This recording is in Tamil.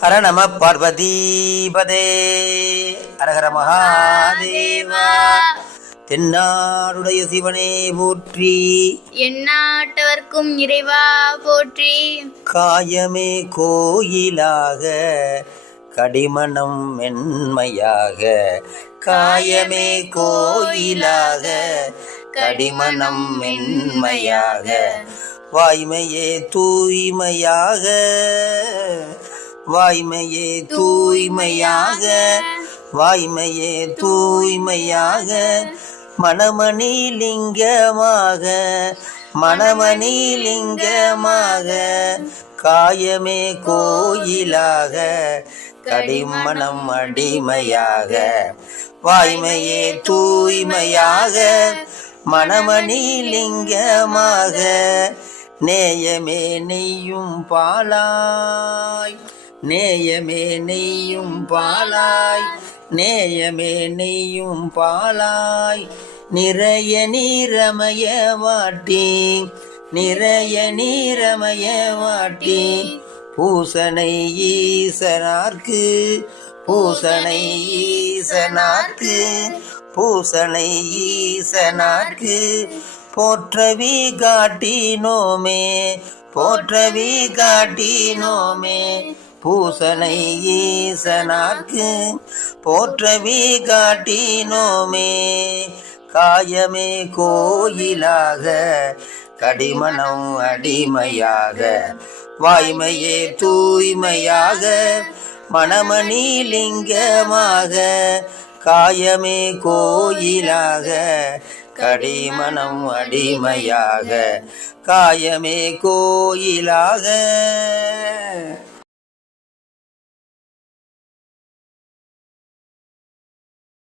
ஹர நம பார்வதீபதே ஹரஹர மகாதேவா. தென்னாடுடைய சிவனே போற்றி, எந்நாட்டவர்க்கும் இறைவா போற்றி. காயமே கோயிலாக கடிமணம் மென்மையாக, காயமே கோயிலாக கடிமணம் மென்மையாக, வாய்மையே தூய்மையாக, வாய்மையே தூய்மையாக, வாய்மையே தூய்மையாக, மணமணி லிங்கமாக, மணமணி லிங்கமாக, காயமே கோயிலாக கடிமணம் அடிமையாக, வாய்மையே தூய்மையாக, மணமணி லிங்கமாக, நேயமே நெய்யும் பாலாய், நேயமே நெய்யும் பாலாய், நேயமே நெய்யும் பாலாய், நிறைய நீரமய வாட்டி, நிறைய நீரமய வாட்டி, பூசனை ஈசனார்க்கு, பூசனை ஈசனார்க்கு, பூசனை ஈசனார்க்கு, போற்றவி காட்டினோமே, போற்றவி காட்டினோமே, பூசனை ஈசனார்க்கு போற்றவி காட்டினோமே, காயமே கோயிலாக கடிமணம் அடிமையாக, வாய்மையே தூய்மையாக, மணமணி லிங்கமாக, காயமே கோயிலாக கடிமணம் அடிமையாக, காயமே கோயிலாக.